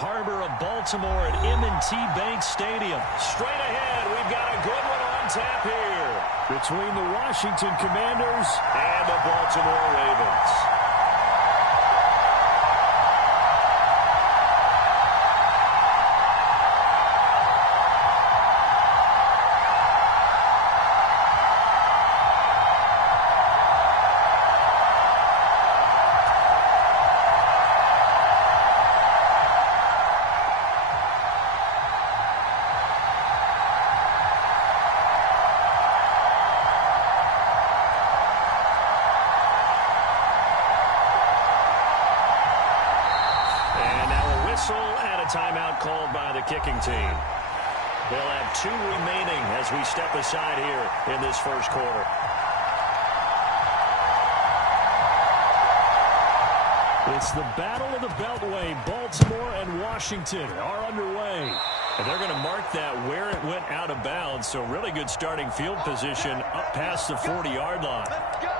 harbor of Baltimore at M&T Bank Stadium. Straight ahead, we've got a good one on tap here between the Washington Commanders and the Baltimore Ravens. And a timeout called by the kicking team. They'll have 2 remaining as we step aside here in this first quarter. It's the Battle of the Beltway. Baltimore and Washington are underway. And they're going to mark that where it went out of bounds. So really good starting field position up past the 40-yard line. Let's go.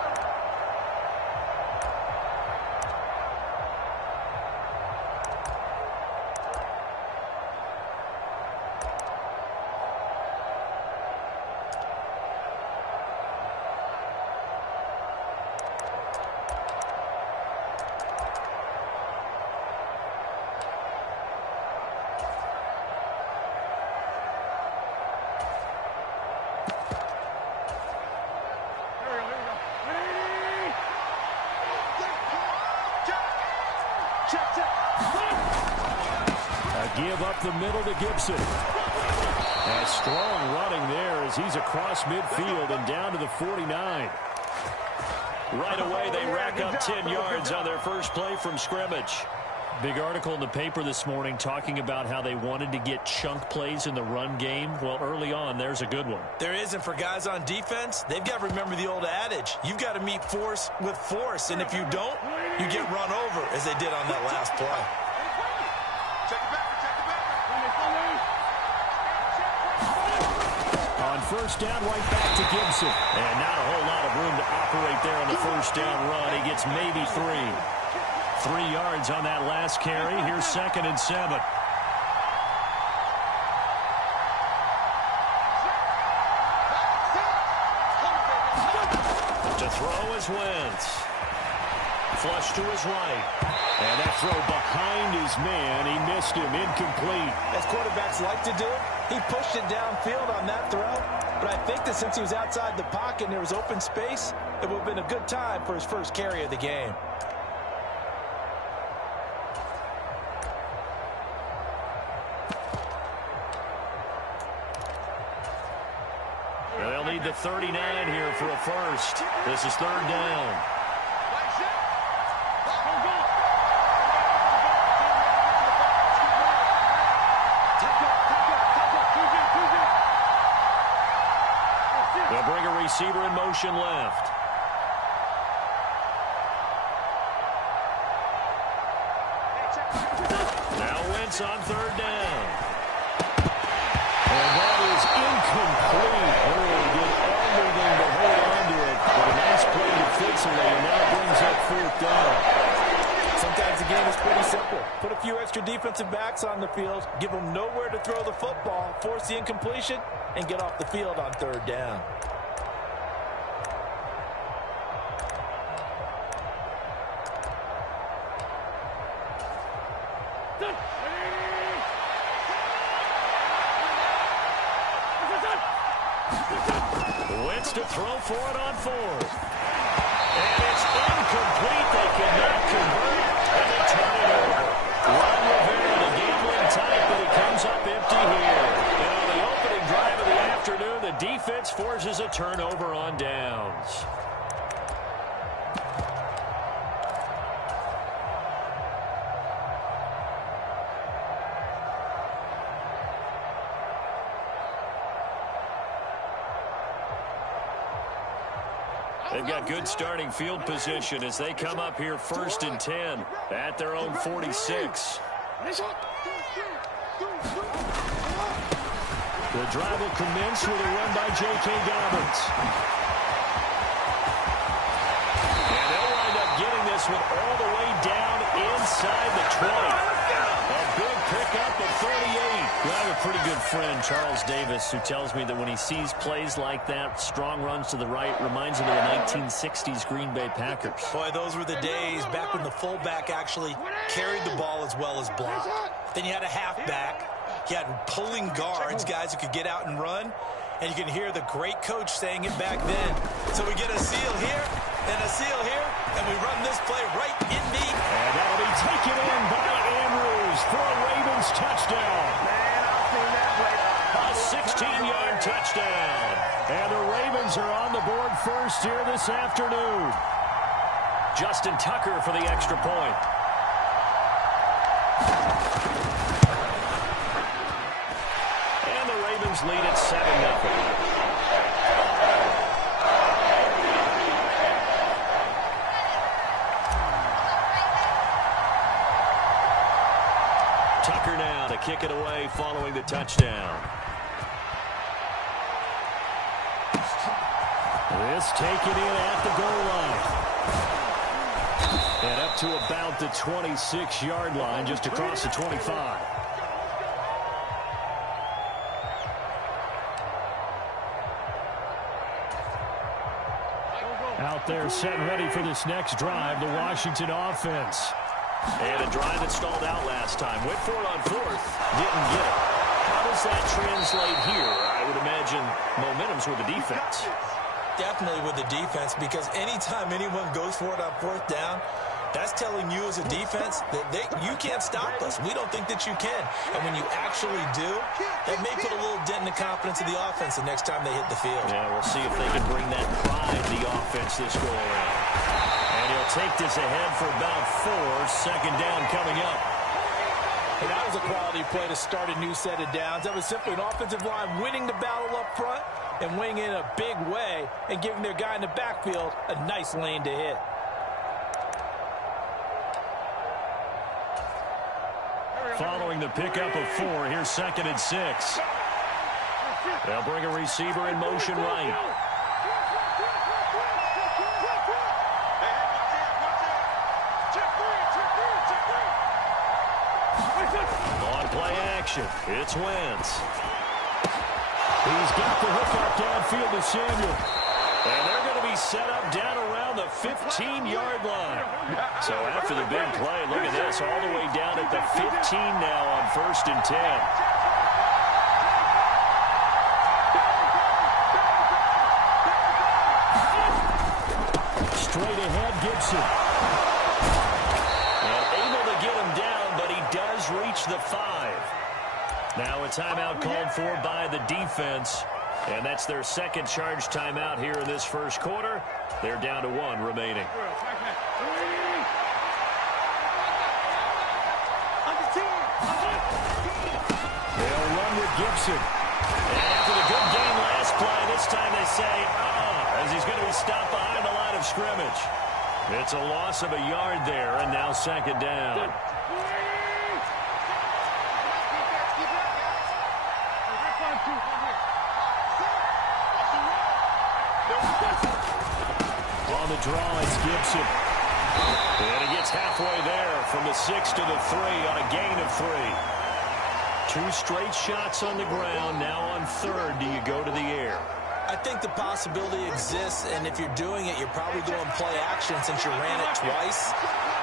Give up the middle to Gibson. And strong running there as he's across midfield and down to the 49. Right away, they rack up 10 yards on their first play from scrimmage. Big article in the paper this morning talking about how they wanted to get chunk plays in the run game. Well, early on, there's a good one. There isn't for guys on defense. They've got to remember the old adage. You've got to meet force with force, and if you don't, you get run over, as they did on that last play. On first down, right back to Gibson. And not a whole lot of room to operate there on the first down run. He gets maybe 3. 3 yards on that last carry. Here's 2nd and 7. To throw is Wentz. Flush to his right. And that throw behind his man. He missed him. Incomplete. As quarterbacks like to do, he pushed it downfield on that throw. But I think that since he was outside the pocket and there was open space, it would have been a good time for his first carry of the game. They'll need the 39 here for a first. This is 3rd down. They'll bring a receiver in motion left. Now Wentz on 3rd down. And that is incomplete. Oh, he did everything to hold on to it. But a nice play defensively, and now brings up 4th down. Sometimes the game is pretty simple. Put a few extra defensive backs on the field, give them nowhere to throw the football, force the incompletion, and get off the field on 3rd down. Wentz to throw for it on 4th. And it's incomplete. They cannot convert, and they turn it over. Ron Rivera, the gambling type, but he comes up empty here. And on the opening drive of the afternoon, the defense forces a turnover on downs. They've got good starting field position as they come up here 1st and 10 at their own 46. The drive will commence with a run by J.K. Dobbins. And they'll wind up getting this one all the way down inside the 20. A big good friend, Charles Davis, who tells me that when he sees plays like that, strong runs to the right, reminds him of the 1960s Green Bay Packers. Boy, those were the days back when the fullback actually carried the ball as well as blocked. Then you had a halfback. You had pulling guards, guys who could get out and run. And you can hear the great coach saying it back then. So we get a seal here and a seal here, and we run this play right in deep. And that'll be taken in by Andrews for a Ravens touchdown. Man, I've seen that play. A 16-yard touchdown. And the Ravens are on the board first here this afternoon. Justin Tucker for the extra point. And the Ravens lead at 7-0. Tucker now to kick it away following the touchdown. This taken in at the goal line. And up to about the 26-yard line, just across the 25. Out there set and ready for this next drive, the Washington offense. And a drive that stalled out last time. Went for it on fourth. Didn't get it. How does that translate here? I would imagine momentum's with the defense. Definitely with the defense, because anytime anyone goes for it on fourth down, that's telling you as a defense that you can't stop us. We don't think that you can. And when you actually do, that may put a little dent in the confidence of the offense the next time they hit the field. Yeah, we'll see if they can bring that pride to the offense this go around. And he'll take this ahead for about 4. Second down coming up. And that was a quality play to start a new set of downs. That was simply an offensive line winning the battle up front and winning in a big way and giving their guy in the backfield a nice lane to hit. Following the pickup of 4, here's 2nd and 6. They'll bring a receiver in motion right. On play action, it's Wentz. He's got the hook up downfield to Samuel. And they're going to be set up down around the 15-yard line. So after the big play, look at this, all the way down at the 15 now on 1st and 10. Straight ahead, Gibson. And able to get him down, but he does reach the 5. Now a timeout called for by the defense. And that's their second charge timeout here in this first quarter. They're down to 1 remaining. They'll run with Gibson. And after the good game last play, this time they say, as he's going to be stopped behind the line of scrimmage. It's a loss of a yard there, and now 2nd down. On the draw, it's Gibson. And he gets halfway there from the 6 to the 3 on a gain of 3. 2 straight shots on the ground. Now on 3rd, do you go to the air? I think the possibility exists, and if you're doing it, you're probably going play action since you ran it twice.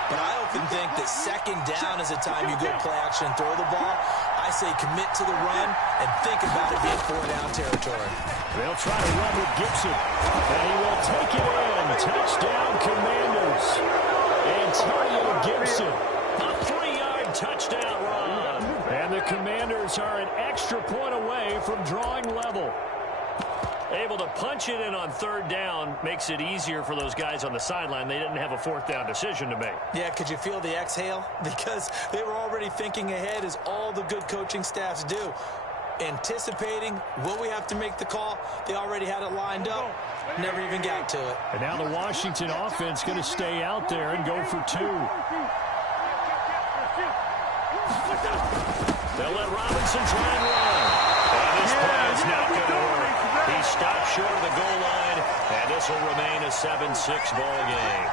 But I often think that 2nd down is the time you go play action and throw the ball. I say commit to the run and think about it being 4-down territory. They'll try to run with Gibson, and he will take it in. Touchdown, Commanders. Antonio Gibson, a 3-yard touchdown run. And the Commanders are an extra point away from drawing level. Able to punch it in on 3rd down makes it easier for those guys on the sideline. They didn't have a 4th down decision to make. Yeah, could you feel the exhale? Because they were already thinking ahead, as all the good coaching staffs do. Anticipating, will we have to make the call? They already had it lined up. Never even got to it. And now the Washington offense going to stay out there and go for 2. They'll let Robinson try and run. And this play is not going to work. He stopped short of the goal line, and this will remain a 7-6 ball game.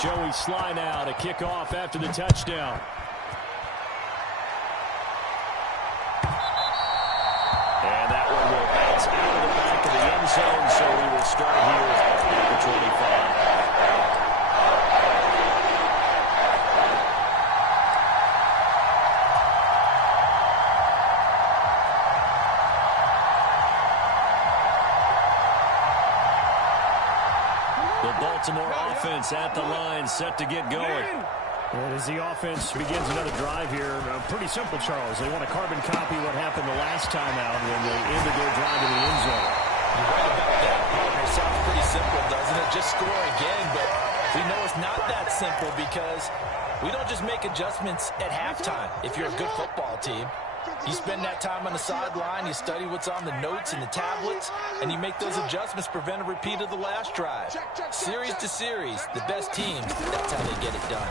Joey Sly now to kick off after the touchdown. And that one will bounce out of the back of the end zone, so we will start here at the 25. The Baltimore offense at the line, set to get going. And as the offense begins another drive here, pretty simple, Charles. They want to carbon copy what happened the last time out when they ended their drive in the end zone. You're right about that, partner. Sounds pretty simple, doesn't it? Just score again, but we know it's not that simple because we don't just make adjustments at halftime. If you're a good football team, you spend that time on the sideline, you study what's on the notes and the tablets, and you make those adjustments, prevent a repeat of the last drive. Series to series, the best teams, that's how they get it done.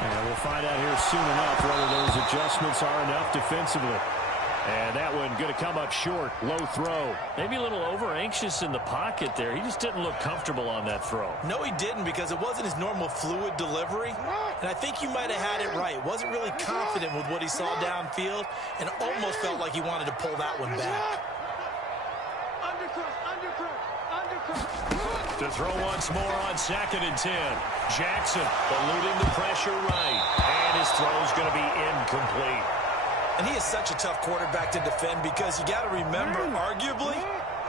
And we'll find out here soon enough whether those adjustments are enough defensively. And that one going to come up short, low throw. Maybe a little over-anxious in the pocket there. He just didn't look comfortable on that throw. No, he didn't, because it wasn't his normal fluid delivery. And I think you might have had it right. Wasn't really confident with what he saw downfield and almost felt like he wanted to pull that one back. To throw once more on 2nd and 10. Jackson eluding the pressure right. And his throw's going to be incomplete. And he is such a tough quarterback to defend because you got to remember, arguably,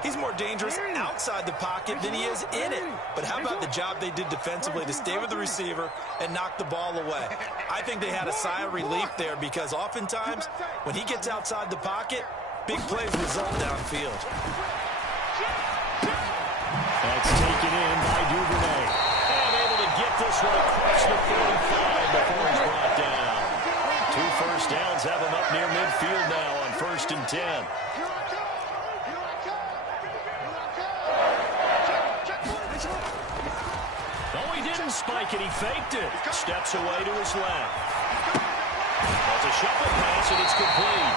he's more dangerous outside the pocket than he is in it. But how about the job they did defensively to stay with the receiver and knock the ball away? I think they had a sigh of relief there because oftentimes when he gets outside the pocket, big plays result downfield. That's taken in by Duvernay. And able to get this one across the 45 before he's brought down. 2 first downs have him up near midfield now on 1st and 10. No, he didn't spike it. He faked it. Steps away to his left. That's a shuffle pass, and it's complete.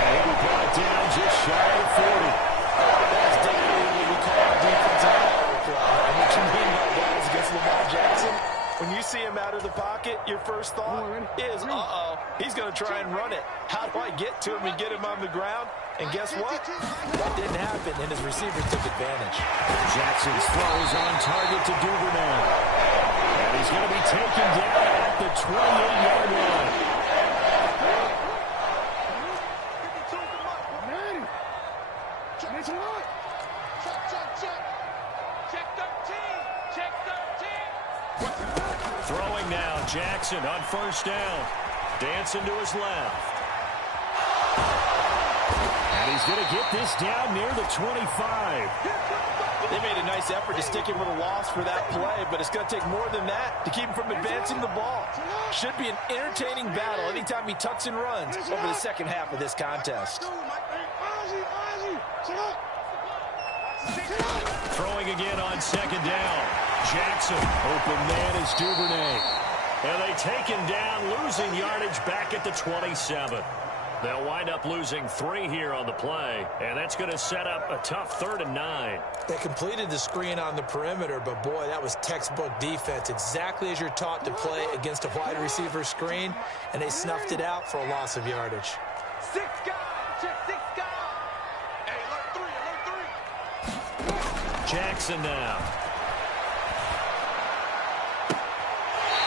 And he brought down just shy of 40. That's definitely what we call a defensive power play. And what you mean by that is against Lamar Jackson, when you see him out of the pocket, your first thought is, uh-oh, he's going to try and run it. How do I get to him and get him on the ground? And guess what? That didn't happen, and his receiver took advantage. Jackson's throw is on target to Duvernay. And he's going to be taken down at the 28-yard line. Throwing now, Jackson on 1st down. Dancing to his left. And he's going to get this down near the 25. They made a nice effort to stick him with a loss for that play, but it's going to take more than that to keep him from advancing the ball. Should be an entertaining battle anytime he tucks and runs over the second half of this contest. Throwing again on 2nd down. Jackson, open man is Duvernay. And they take him down, losing yardage back at the 27. They'll wind up losing 3 here on the play, and that's going to set up a tough 3rd and 9. They completed the screen on the perimeter, but boy, that was textbook defense, exactly as you're taught to play against a wide receiver screen, and they snuffed it out for a loss of yardage. 6 guys, check 6 guys. Hey, alert 3. Jackson now.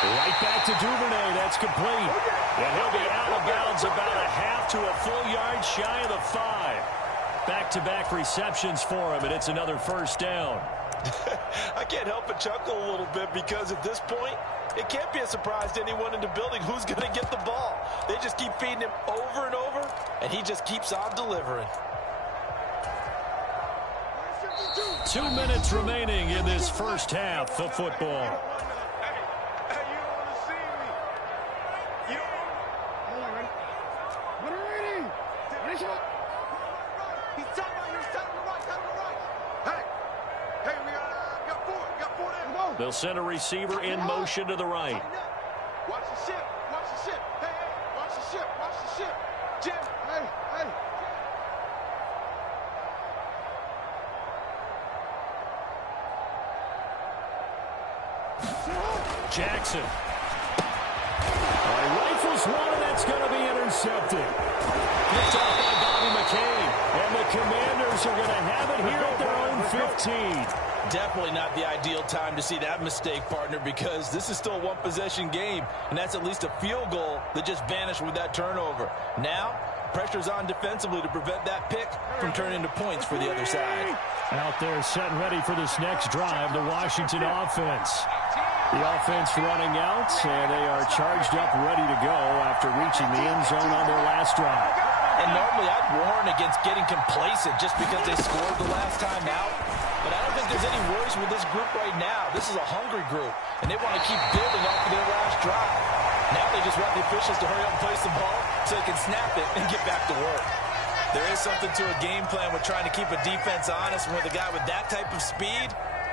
Right back to Duvernay. That's complete. And he'll be out of bounds about a half to a full yard shy of the 5. Back-to-back receptions for him, and it's another 1st down. I can't help but chuckle a little bit because at this point, it can't be a surprise to anyone in the building who's going to get the ball. They just keep feeding him over and over, and he just keeps on delivering. 2 minutes remaining in this first half of football. They'll send a receiver in motion to the right. Watch the ship. Watch the ship. Hey, hey, watch the ship. Watch the ship. Jim, hey, hey. Jackson. Rifles one, and that's going to be intercepted. Picked off by Bobby McCain. And the Commanders are going to have it here at their own 15. Definitely not the ideal time to see that mistake, partner, because this is still a one-possession game, and that's at least a field goal that just vanished with that turnover. Now, pressure's on defensively to prevent that pick from turning into points for the other side. Out there set and ready for this next drive, the Washington offense. The offense running out, and they are charged up, ready to go after reaching the end zone on their last drive. And normally I'd warn against getting complacent just because they scored the last time out. But I don't think there's any worries with this group right now. This is a hungry group, and they want to keep building off of their last drive. Now they just want the officials to hurry up and place the ball so they can snap it and get back to work. There is something to a game plan with trying to keep a defense honest. With a guy with that type of speed,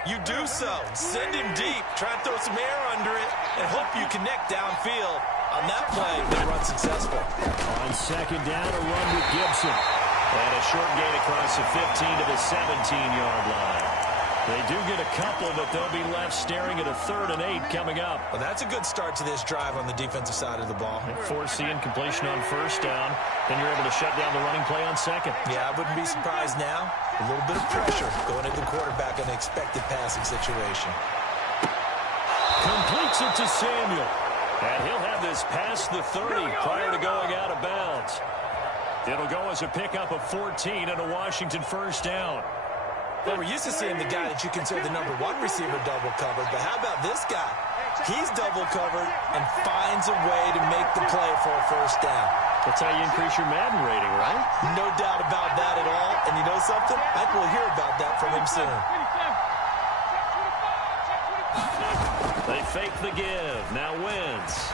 you do so. Send him deep, try to throw some air under it, and hope you connect downfield. On that play, they run successful. On second down, a run with Gibson. And a short gain across the 15 to the 17-yard line. They do get a couple, but they'll be left staring at a 3rd and 8 coming up. Well, that's a good start to this drive on the defensive side of the ball. Force the incompletion on first down. Then you're able to shut down the running play on second. Yeah, I wouldn't be surprised now. A little bit of pressure going at the quarterback in an expected passing situation. Completes it to Samuel. And he'll have this past the 30 prior to going out of bounds. It'll go as a pickup of 14 and a Washington first down. Well, we're used to seeing the guy that you consider the #1 receiver double covered, but how about this guy? He's double covered and finds a way to make the play for a first down. That's how you increase your Madden rating, right? No doubt about that at all. And you know something? I think we'll hear about that from him soon. They fake the give. Now Wentz.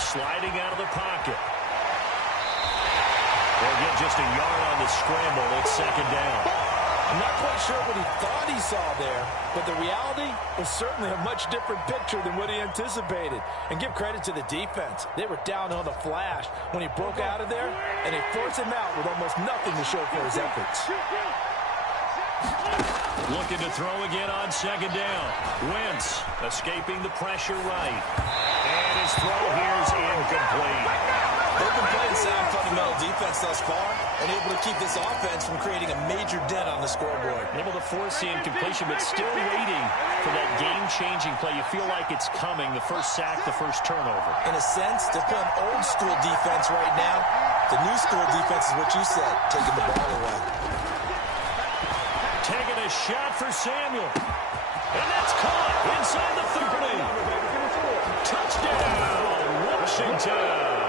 Sliding out of the pocket. They'll get just a yard on the scramble. It's second down. I'm not quite sure what he thought he saw there, but the reality was certainly a much different picture than what he anticipated. And give credit to the defense. They were down on the flash when he broke out of there, and they forced him out with almost nothing to show for his efforts. Looking to throw again on second down. Wentz escaping the pressure right. And his throw here is incomplete. They've been playing sound fundamental defense thus far and able to keep this offense from creating a major dent on the scoreboard. Able to force the incompletion, but still waiting for that game-changing play. You feel like it's coming, the first sack, the first turnover. In a sense, they're playing old-school defense right now. The new school defense is what you said, taking the ball away. Taking a shot for Samuel. And that's caught inside the 30. Touchdown, Washington.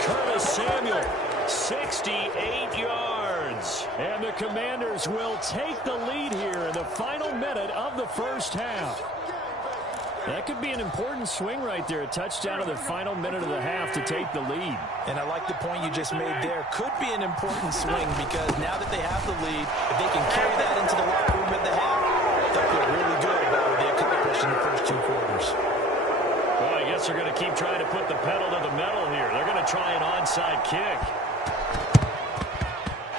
Curtis Samuel, 68 yards. And the Commanders will take the lead here in the final minute of the first half. That could be an important swing right there. A touchdown in the final minute of the half to take the lead. And I like the point you just made there. Could be an important swing because now that they have the lead, if they can carry that into the locker room at the half, they'll feel really good about what they accomplished in the first 2 quarters. Well, I guess they're going to keep trying to put the pedal to the metal here. They're going to try an onside kick.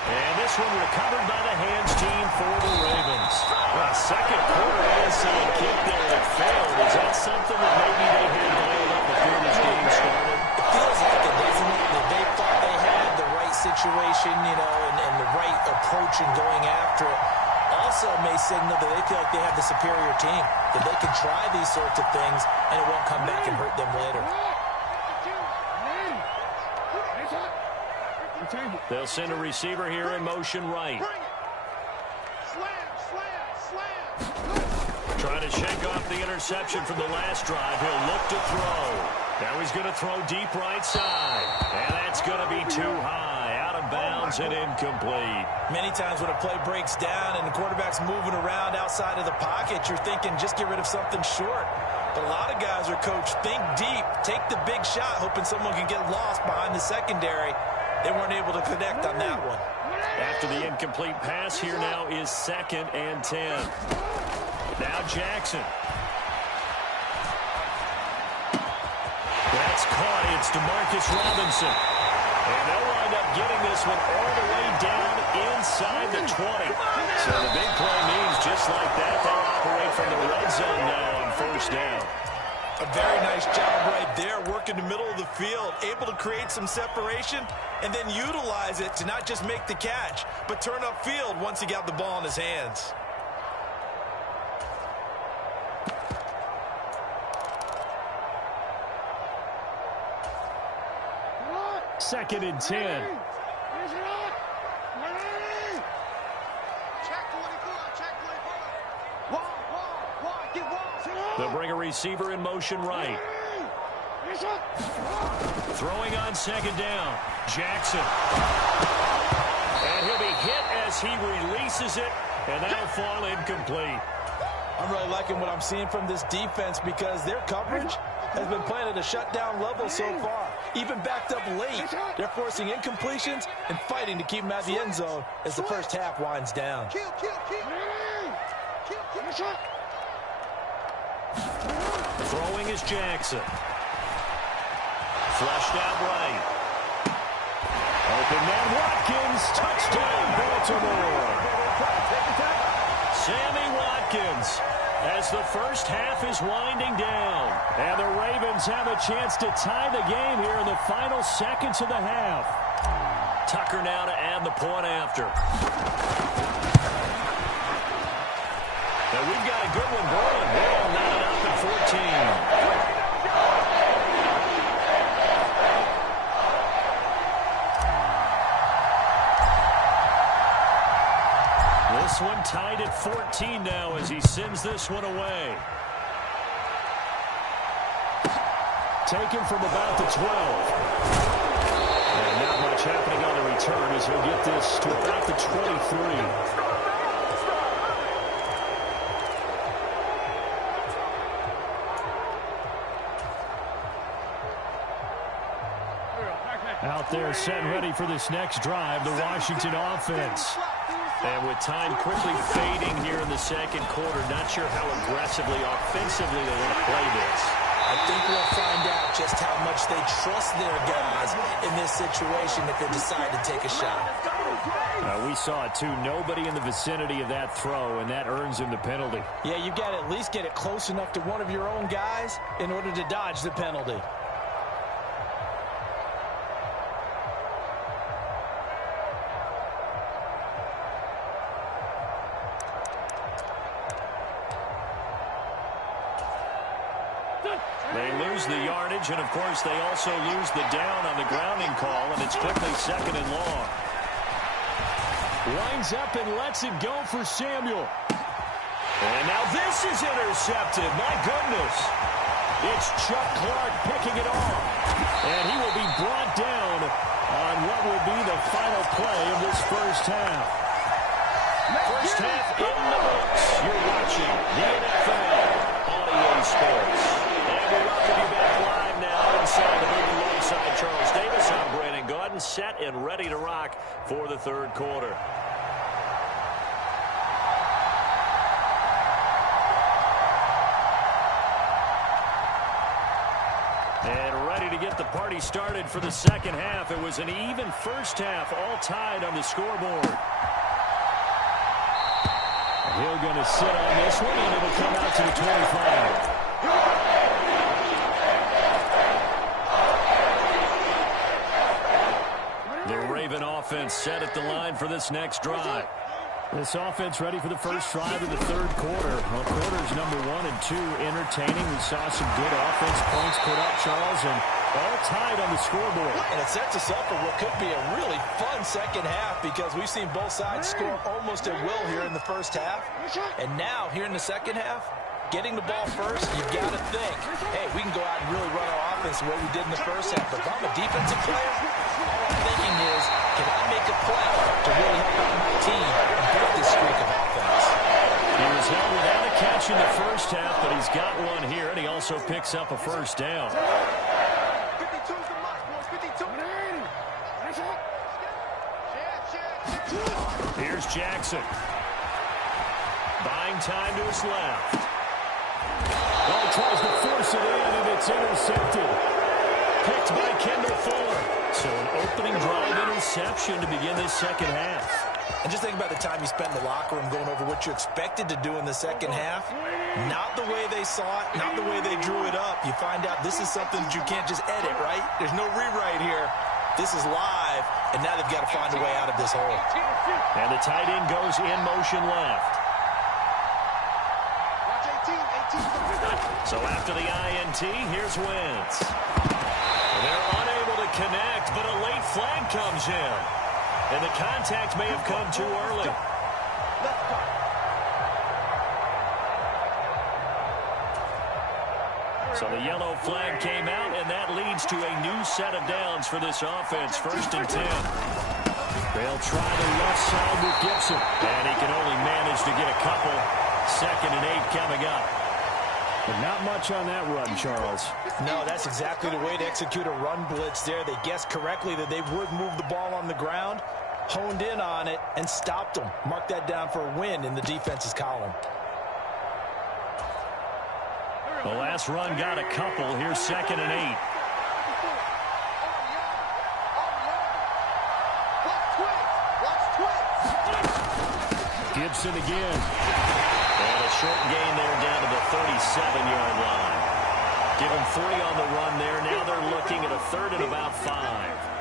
And this one recovered by the hands team for the Ravens. Well, second quarter onside kick there that failed. Is that something that maybe they had dialed up before this game started? It feels like it, doesn't it? That they thought they had the right situation, you know, and the right approach in going after it. Also may signal that they feel like they have the superior team, that they can try these sorts of things and it won't come back and hurt them later. They'll send a receiver here in motion right. Trying to shake off the interception from the last drive. He'll look to throw. Now he's going to throw deep right side. And that's going to be too high. Out of bounds and incomplete. Many times when a play breaks down and the quarterback's moving around outside of the pocket, you're thinking just get rid of something short. But a lot of guys are coached, think deep, take the big shot, hoping someone can get lost behind the secondary. They weren't able to connect on that one. After the incomplete pass, here now is 2nd and 10. Now Jackson. That's caught. It's DeMarcus Robinson. And they'll wind up getting this one all the way down inside the 20. So the big play means just like that, they'll operate going from the red zone now on first down. A very nice job right there, working the middle of the field, able to create some separation and then utilize it to not just make the catch, but turn upfield once he got the ball in his hands. Second and 10. They'll bring a receiver in motion right. Throwing on second down. Jackson. And he'll be hit as he releases it, and that'll fall incomplete. I'm really liking what I'm seeing from this defense because their coverage has been playing at a shutdown level so far. Even backed up late, they're forcing incompletions and fighting to keep them at the end zone as the first half winds down. Throwing is Jackson. Flushed out right. Open man Watkins. Touchdown Baltimore. Sammy Watkins as the first half is winding down. And the Ravens have a chance to tie the game here in the final seconds of the half. Tucker now to add the point after. Now we've got a good one going. We're all knotted up at 14. This one tied at 14 now as he sends this one away. Taken from about the 12. And not much happening on the return as he'll get this to about the 23. Out there set and ready for this next drive, the Washington offense. And with time quickly fading here in the second quarter, not sure how aggressively, offensively they want to play this. I think we'll find out just how much they trust their guys in this situation if they decide to take a shot. We saw it too. Nobody in the vicinity of that throw, and that earns him the penalty. Yeah, you got to at least get it close enough to one of your own guys in order to dodge the penalty. They lose the yardage, and of course they also lose the down on the grounding call, and it's quickly second and long. Winds up and lets it go for Samuel. And now this is intercepted. My goodness. It's Chuck Clark picking it off. And he will be brought down on what will be the final play of this first half. First half in the books. You're watching the NFL on EA Sports. And we welcome you back live now inside the booth alongside Charles Davis. I'm Brandon Gaudin, set and ready to rock for the third quarter. And ready to get the party started for the second half. It was an even first half, all tied on the scoreboard. Hill going to sit on this one, and it'll come out to the 25. The Raven offense set at the line for this next drive. This offense ready for the first drive of the third quarter. Well, quarters number 1 and 2 entertaining. We saw some good offense points put up, Charles, and all tied on the scoreboard. And it sets us up for what could be a really fun second half because we've seen both sides score almost at will here in the first half. And now, here in the second half, getting the ball first, you've got to think, hey, we can go out and really run our offense the way we did in the first half. But if I'm a defensive player, all I'm thinking is, can I make a play to really help out my team and break this streak of offense? He was held without a catch in the first half, but he's got one here, and he also picks up a first down. 52's the mark, boys. 52. Here's Jackson. Buying time to his left. Oh, he tries to force it in, and it's intercepted. Picked by Kendall Fuller. So an opening drive interception to begin this second half. And just think about the time you spent in the locker room going over what you expected to do in the second half. Not the way they saw it, not the way they drew it up. You find out this is something that you can't just edit, right? There's no rewrite here. This is live, and now they've got to find a way out of this hole. And the tight end goes in motion left. So after the INT, here's Wentz. They're unable to connect, but a late flag comes in. And the contact may have come too early. So the yellow flag came out, and that leads to a new set of downs for this offense. 1st and 10. They'll try the left side with Gibson. And he can only manage to get a couple. 2nd and 8 coming up. But not much on that run, Charles. No, that's exactly the way to execute a run blitz there. They guessed correctly that they would move the ball on the ground, honed in on it, and stopped them. Mark that down for a win in the defense's column. The last run got a couple. Here's 2nd and 8. Gibson again. And a short gain there down to the 37-yard line. Give him 3 on the run there. Now they're looking at a 3rd and about 5.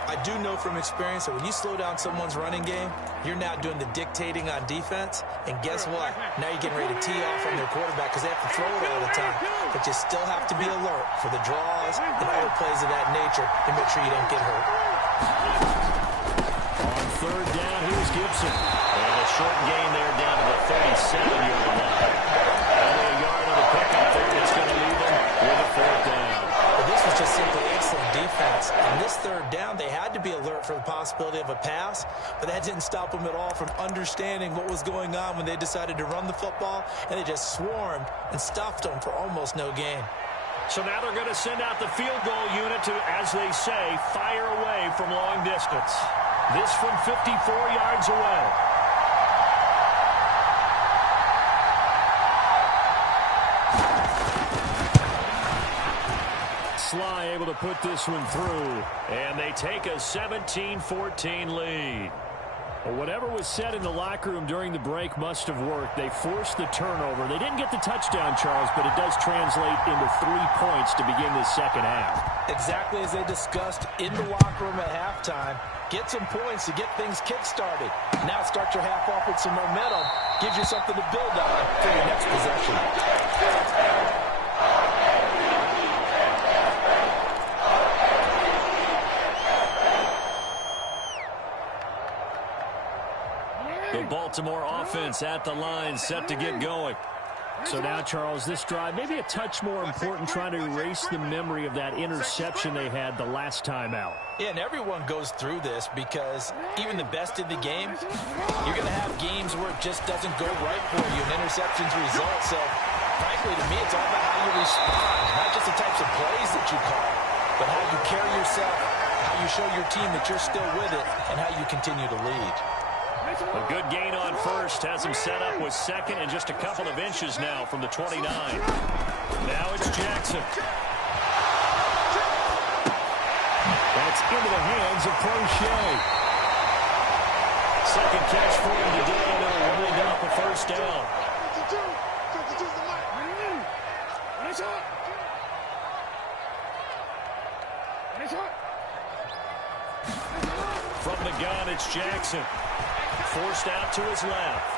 I do know from experience that when you slow down someone's running game, you're now doing the dictating on defense. And guess what? Now you're getting ready to tee off on their quarterback because they have to throw it all the time. But you still have to be alert for the draws and other plays of that nature to make sure you don't get hurt. On 3rd down, here's Gibson. And a short gain there down to the 37-yard line. Only a yard on the pickup there. It's going to leave them with a 4th down. Well, this was just simply excellent defense. On this 3rd down, they had to be alert for the possibility of a pass, but that didn't stop them at all from understanding what was going on when they decided to run the football, and they just swarmed and stuffed them for almost no gain. So now they're going to send out the field goal unit to, as they say, fire away from long distance. This from 54 yards away. Sly able to put this one through, and they take a 17-14 lead. Well, whatever was said in the locker room during the break must have worked. They forced the turnover. They didn't get the touchdown, Charles, but it does translate into 3 points to begin this second half. Exactly as they discussed in the locker room at halftime. Get some points to get things kick-started. Now start your half off with some momentum. Gives you something to build on for your next possession. The Baltimore offense at the line, set to get going. So now, Charles, this drive maybe a touch more important, trying to erase the memory of that interception they had the last time out. Yeah, and everyone goes through this because even the best in the game, you're going to have games where it just doesn't go right for you, and interceptions result. So, frankly, to me, it's all about how you respond, not just the types of plays that you call, but how you carry yourself, how you show your team that you're still with it, and how you continue to lead. A good gain on 1st has him set up with 2nd and just a couple of inches now from the 29. Now it's Jackson. That's into the hands of Prochet. 2nd catch for him today, and it'll wind up a 1st down. From the gun, it's Jackson. Forced out to his left.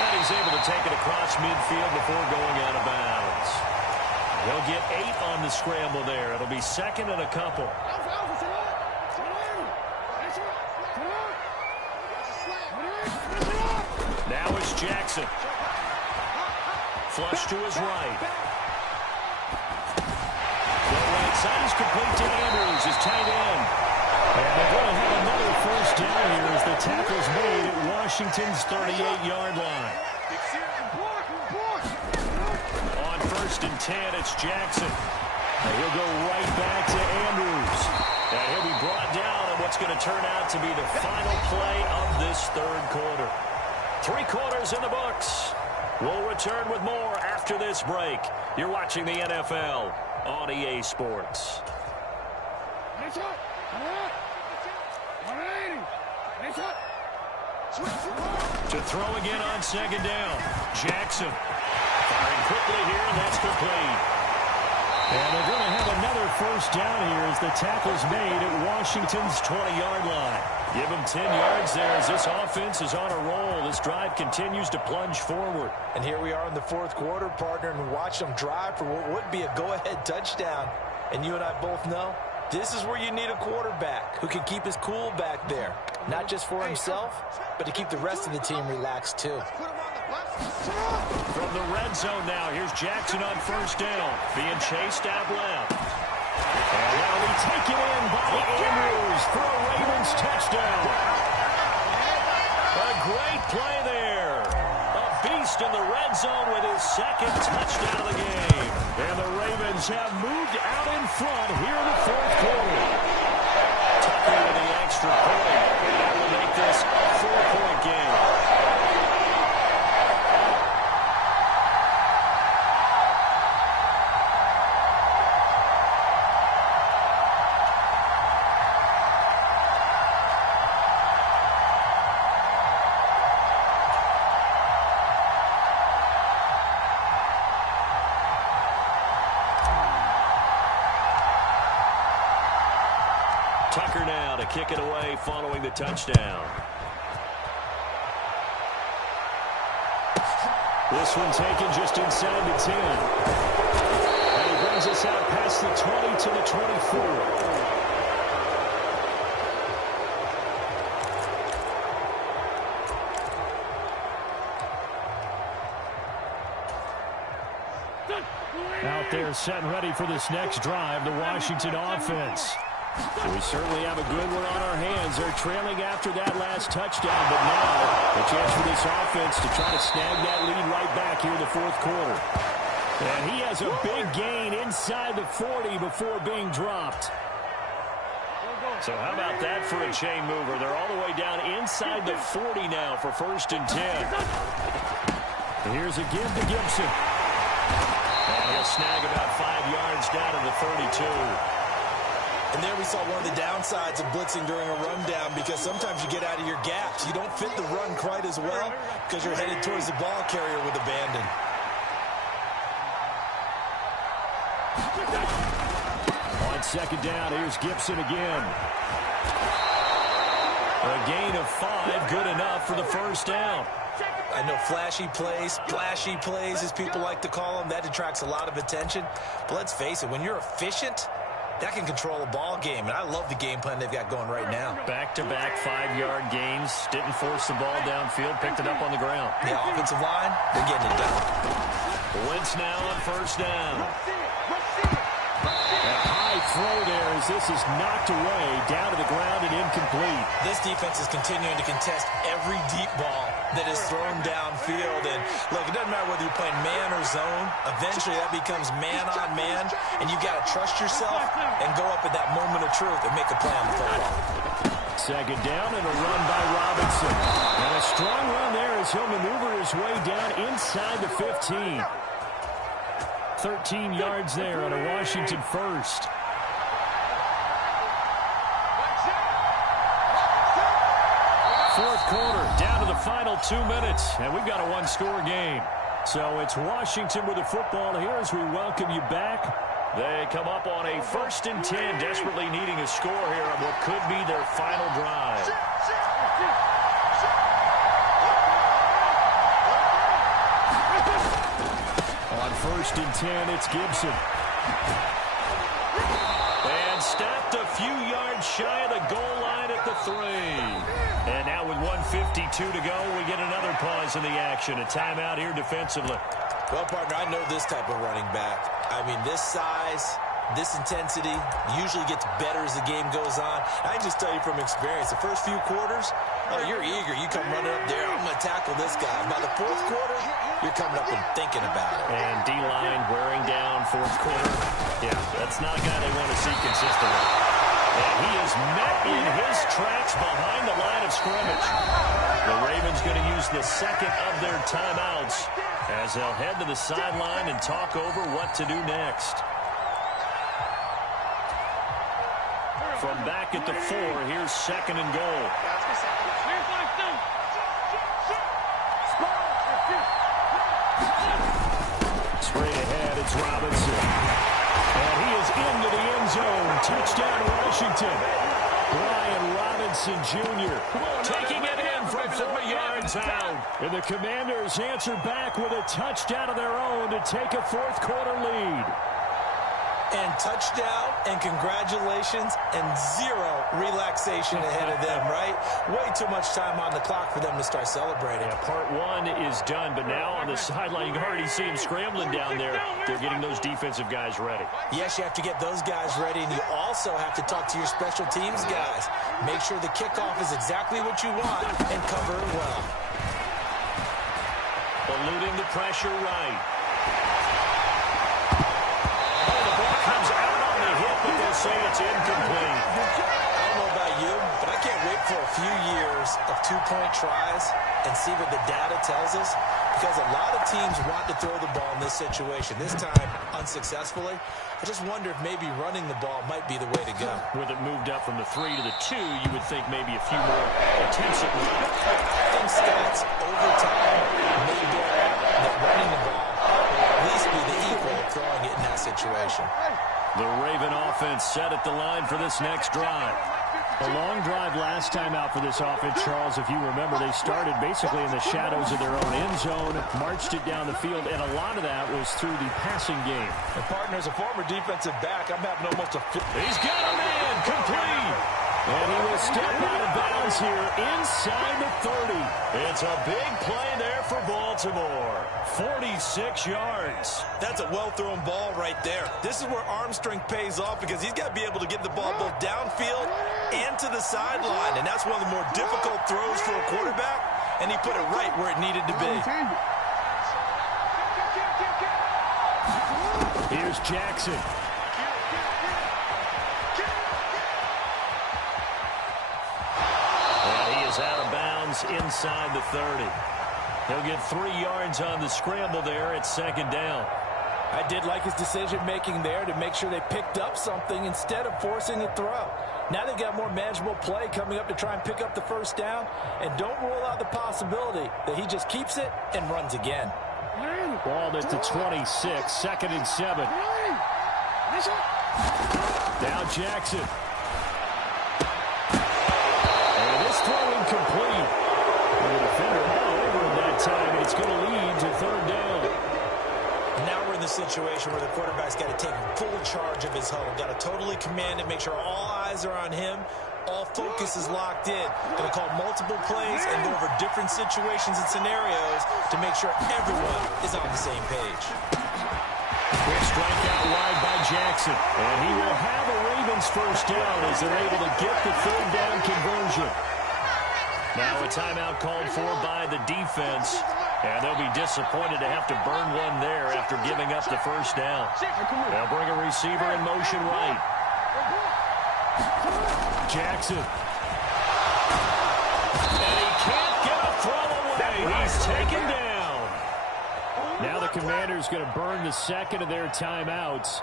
And he's able to take it across midfield before going out of bounds. They'll get 8 on the scramble there. It'll be 2nd and a couple. Now it's Jackson. Flush to his right. The right side is complete to Andrews, his tight end. And they're going to have another 1st down here as the tackle's made at Washington's 38-yard line. On 1st and 10, it's Jackson. And he'll go right back to Andrews. And he'll be brought down on what's going to turn out to be the final play of this 3rd quarter. 3 quarters in the books. We'll return with more after this break. You're watching the NFL on EA Sports. 180. To throw again on second down. Jackson firing quickly here, and that's complete. And they're going to have another first down here as the tackle's made at Washington's 20-yard line. Give them 10 yards there as this offense is on a roll. This drive continues to plunge forward. And here we are in the fourth quarter, partner, and watch them drive for what would be a go-ahead touchdown. And you and I both know this is where you need a quarterback who can keep his cool back there. Not just for himself, but to keep the rest of the team relaxed too. From the red zone now, here's Jackson on first down. Being chased out left. And that'll be taken in by Andrews for a Ravens touchdown. A great play there. A beast in the red zone with his second touchdown of the game. And the Ravens have moved out in front here in the fourth quarter. Tucker with the extra point. And that will make this a 4-point game. Tucker now to kick it away following the touchdown. This one taken just inside the 10. And he brings us out past the 20 to the 24. Out there set and ready for this next drive, the Washington offense. We certainly have a good one on our hands. They're trailing after that last touchdown, but now a chance for this offense to try to snag that lead right back here in the fourth quarter. And he has a big gain inside the 40 before being dropped. So how about that for a chain mover? They're all the way down inside the 40 now for first and 10. Here's a give to Gibson. And he'll snag about 5 yards down to the 32. And there we saw one of the downsides of blitzing during a rundown, because sometimes you get out of your gaps. You don't fit the run quite as well because you're headed towards the ball carrier with abandon. On second down, here's Gibson again. A gain of 5, good enough for the first down. I know flashy plays, splashy plays, as people like to call them, that attracts a lot of attention. But let's face it, when you're efficient, that can control a ball game, and I love the game plan they've got going right now. Back-to-back 5-yard gains. Didn't force the ball downfield. Picked it up on the ground. The offensive line, they're getting it done. Wentz now on first down. A high throw there as this is knocked away, down to the ground and incomplete. This defense is continuing to contest every deep ball that is thrown downfield. And look, it doesn't matter whether you're playing man or zone. Eventually that becomes man on man, and you got to trust yourself and go up at that moment of truth and make a play on the football. Second down and a run by Robinson. And a strong run there as he'll maneuver his way down inside the 15. 13 yards there on a Washington first. Fourth quarter, down to the final 2 minutes, and we've got a one-score game. So it's Washington with the football here as we welcome you back. They come up on a 1st and 10, desperately needing a score here on what could be their final drive. On 1st and 10, it's Gibson. And stopped a few yards shy of the goal line at the 3. And now with 1:52 to go, we get another pause in the action. A timeout here defensively. Well, partner, I know this type of running back. I mean, this size, this intensity usually gets better as the game goes on. I can just tell you from experience, the first few quarters, oh, you're eager. You come running up there, I'm going to tackle this guy. By the fourth quarter, you're coming up and thinking about it. And D-line wearing down fourth quarter. Yeah, that's not a guy they want to see consistently. And he is met in his tracks behind the line of scrimmage. The Ravens going to use the second of their timeouts as they'll head to the sideline and talk over what to do next. From back at the 4, here's second and goal. Straight ahead, it's Robinson. And he is into the end zone. Touchdown, Washington. Brian Robinson Jr. taking it in from 4 yards out. And the Commanders answer back with a touchdown of their own to take a fourth-quarter lead. And touchdown, and congratulations, and zero relaxation ahead of them, right? Way too much time on the clock for them to start celebrating. Yeah, part one is done, but now on the sideline, you can already see him scrambling down there. They're getting those defensive guys ready. Yes, you have to get those guys ready, and you also have to talk to your special teams guys. Make sure the kickoff is exactly what you want and cover it well. Eluding the pressure right. Comes out on the hit, but they'll say it's incomplete. I don't know about you, but I can't wait for a few years of two-point tries and see what the data tells us, because a lot of teams want to throw the ball in this situation. This time, unsuccessfully. I just wonder if maybe running the ball might be the way to go. With it moved up from the 3 to the 2, you would think maybe a few more attempts at run. I think stats over time may bear out that running the ball will at least be the equal of throwing it in that situation. The Raven offense set at the line for this next drive. A long drive last time out for this offense, Charles. If you remember, they started basically in the shadows of their own end zone, marched it down the field, and a lot of that was through the passing game. And partner, as a former defensive back, I'm having almost a... He's got a man, complete. And he will step out of bounds here inside the 30. It's a big play there for Baltimore. 46 yards. That's a well-thrown ball right there. This is where arm strength pays off, because he's got to be able to get the ball both downfield and to the sideline. And that's one of the more difficult throws for a quarterback, and he put it right where it needed to be. Here's Jackson. Out of bounds inside the 30. He'll get 3 yards on the scramble there at second down. I did like his decision-making there to make sure they picked up something instead of forcing the throw. Now they've got more manageable play coming up to try and pick up the first down, and don't rule out the possibility that he just keeps it and runs again. Ball at the 26, 2nd and 7. Now Jackson. Throw incomplete. And the defender all over him that time, and it's going to lead to 3rd down. Now we're in the situation where the quarterback's got to take full charge of his huddle. Got to totally command it, make sure all eyes are on him. All focus is locked in. Going to call multiple plays and go over different situations and scenarios to make sure everyone is on the same page. Quick strike out wide by Jackson. And he will have a Ravens first down as they're able to get the 3rd down conversion. Now a timeout called for by the defense, and they'll be disappointed to have to burn one there after giving up the first down. They'll bring a receiver in motion right. Jackson. And he can't get a throw away. He's taken down. Now the Commanders going to burn the second of their timeouts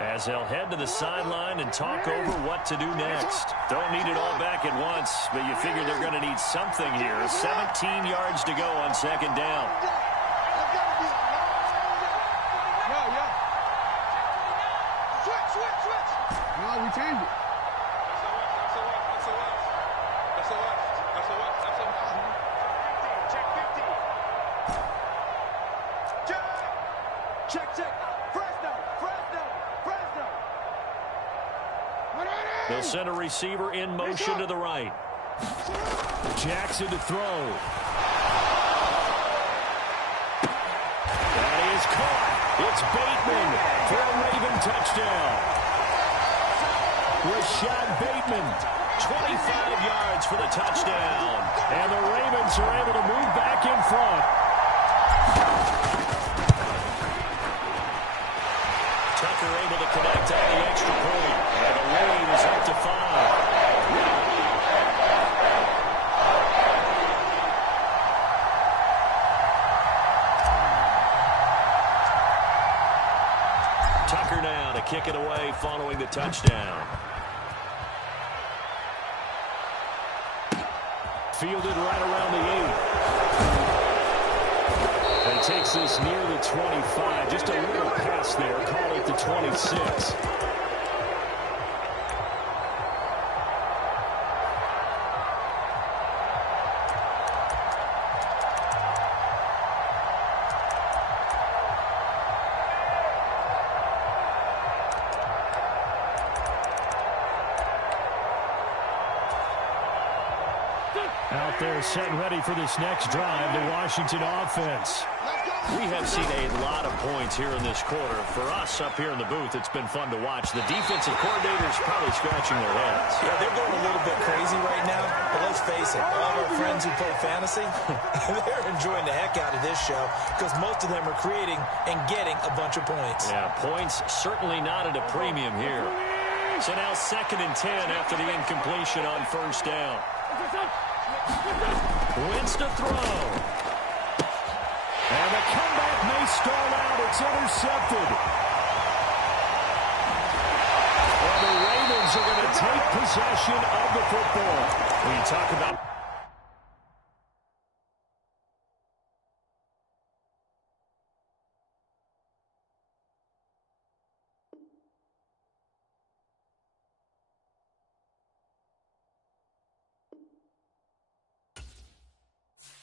as they'll head to the sideline and talk over what to do next. Don't need it all back at once, but you figure they're going to need something here. 17 yards to go on 2nd down. Switch. No, we changed it. Check. They'll send a receiver in motion to the right. Jackson to throw. That is caught. It's Bateman for a Raven touchdown. Rashad Bateman, 25 yards for the touchdown. And the Ravens are able to move back in front. Tucker able to connect on the extra point. And the lead is up to 5. Tucker now to kick it away following the touchdown. Fielded right around the 8. And he takes this near the 25. Just a little pass there. Call it the 26. Out there set and ready for this next drive, the Washington offense. We have seen a lot of points here in this quarter. For us up here in the booth, it's been fun to watch. The defensive coordinators probably scratching their heads. Yeah, they're going a little bit crazy right now. But let's face it, all of our friends who play fantasy, they're enjoying the heck out of this show because most of them are creating and getting a bunch of points. Yeah, points certainly not at a premium here. So now 2nd and 10 after the incompletion on 1st down. Wins to throw. And the comeback may stall out. It's intercepted. Well, the Ravens are going to take possession of the football. When you talk about